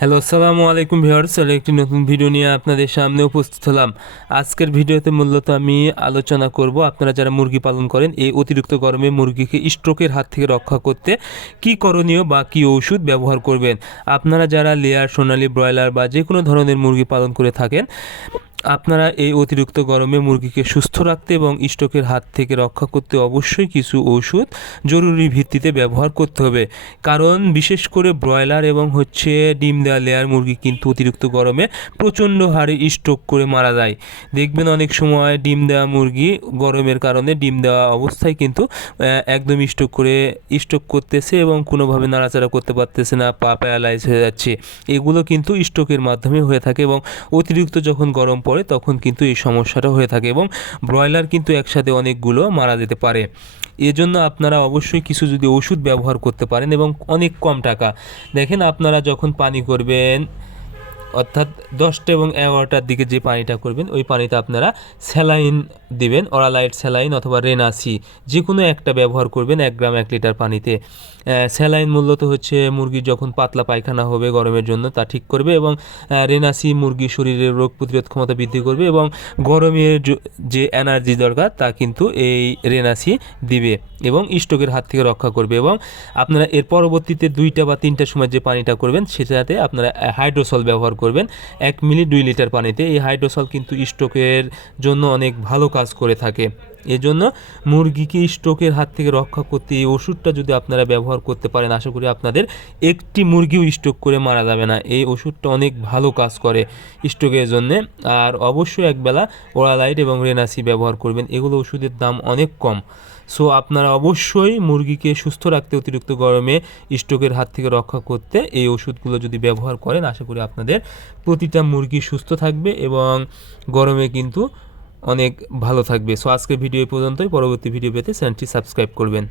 Hello, আসসালামু আলাইকুম viewers. একটি নতুন ভিডিও নিয়ে আপনাদের সামনে উপস্থিত হলাম। আজকের ভিডিওতে মূলত আমি আলোচনা করব আপনারা যারা মুরগি পালন করেন এই অতিরিক্ত গরমে মুরগিকে স্ট্রোকের হাত থেকে রক্ষা করতে কি করণীয় বা কী ওষুধ ব্যবহার করবেন। আপনারা যারা লেয়ার, সোনালী, ব্রয়লার বা যে কোনো ধরনের মুরগি পালন করে থাকেন, আপনারা এই অতিরিক্ত গরমে মুরগিকে সুস্থ রাখতে এবং স্ট্রোকের হাত থেকে রক্ষা করতে অবশ্যই কিছু ওষুধ জরুরি ভিত্তিতে ব্যবহার করতে হবে। কারণ বিশেষ করে ব্রয়লার এবং ডিম দেওয়া লেয়ার মুরগি কিন্তু অতিরিক্ত গরমে প্রচণ্ড হারে স্ট্রোক করে মারা যায়। দেখবেন অনেক সময় ডিম দেওয়া মুরগি গরমের কারণে ডিম দেওয়া অবস্থায় কিন্তু একদম স্ট্রোক করতেছে এবং কোনোভাবে নাড়াচাড়া করতে পারতেছে না, পা প্যারালাইজ হয়ে যাচ্ছে। এগুলো কিন্তু স্ট্রোকের মাধ্যমে হয়ে থাকে এবং অতিরিক্ত যখন গরম পড়ে তখন কিন্তু এই সমস্যাটা হয়ে থাকে এবং ব্রয়লার কিন্তু একসাথে অনেকগুলো মারা যেতে পারে। এজন্য আপনারা অবশ্যই কিছু যদি ওষুধ ব্যবহার করতে পারেন এবং অনেক কম টাকা। দেখেন, আপনারা যখন পানি করবেন, অর্থাৎ 10টা এবং 11টার দিকে যে পানিটা করবেন ওই পানিতে আপনারা স্যালাইন দিবেন, অরালাইট স্যালাইন অথবা রেনাসি, যে কোনো একটা ব্যবহার করবেন 1 গ্রাম 1 লিটার পানিতে। স্যালাইন মূলত মুরগির যখন পাতলা পায়খানা হবে গরমের জন্য তা ঠিক করবে এবং রেনাসি মুরগির শরীরের রোগ প্রতিরোধ ক্ষমতা বৃদ্ধি করবে এবং গরমের যে এনার্জি দরকার তা কিন্তু এই রেনাসি দিবে এবং স্ট্রোকের হাত থেকে রক্ষা করবে। এবং আপনারা এর পরবর্তীতে 2টা বা 3টার সময় যে পানিটা করবেন সেটাতে আপনারা হাইড্রোসল ব্যবহার করবেন 1 মিলি 2 লিটার পানিতে। এই হাইড্রোসল কিন্তু স্ট্রোকের জন্য অনেক ভালো কাজ করে থাকে। এজন্য মুরগিকে স্ট্রোকের হাত থেকে রক্ষা করতে এই ওষুধটা যদি আপনারা ব্যবহার করতে পারেন, আশা করি আপনাদের একটি মুরগিও স্ট্রোক করে মারা যাবে না। এই ওষুধটা অনেক ভালো কাজ করে স্ট্রোকের জন্যে। আর অবশ্যই একবেলা ওরালাইট এবং রেনাসি ব্যবহার করবেন, এগুলো ওষুধের দাম অনেক কম। সো আপনারা অবশ্যই মুরগিকে সুস্থ রাখতে, অতিরিক্ত গরমে স্ট্রোকের হাত থেকে রক্ষা করতে এই ওষুধগুলো যদি ব্যবহার করেন, আশা করি আপনাদের প্রতিটা মুরগি সুস্থ থাকবে এবং গরমে কিন্তু অনেক ভালো থাকবে। সো আজকের ভিডিও এই পর্যন্তই। পরবর্তী ভিডিও পেতে চ্যানেলটি সাবস্ক্রাইব করবেন।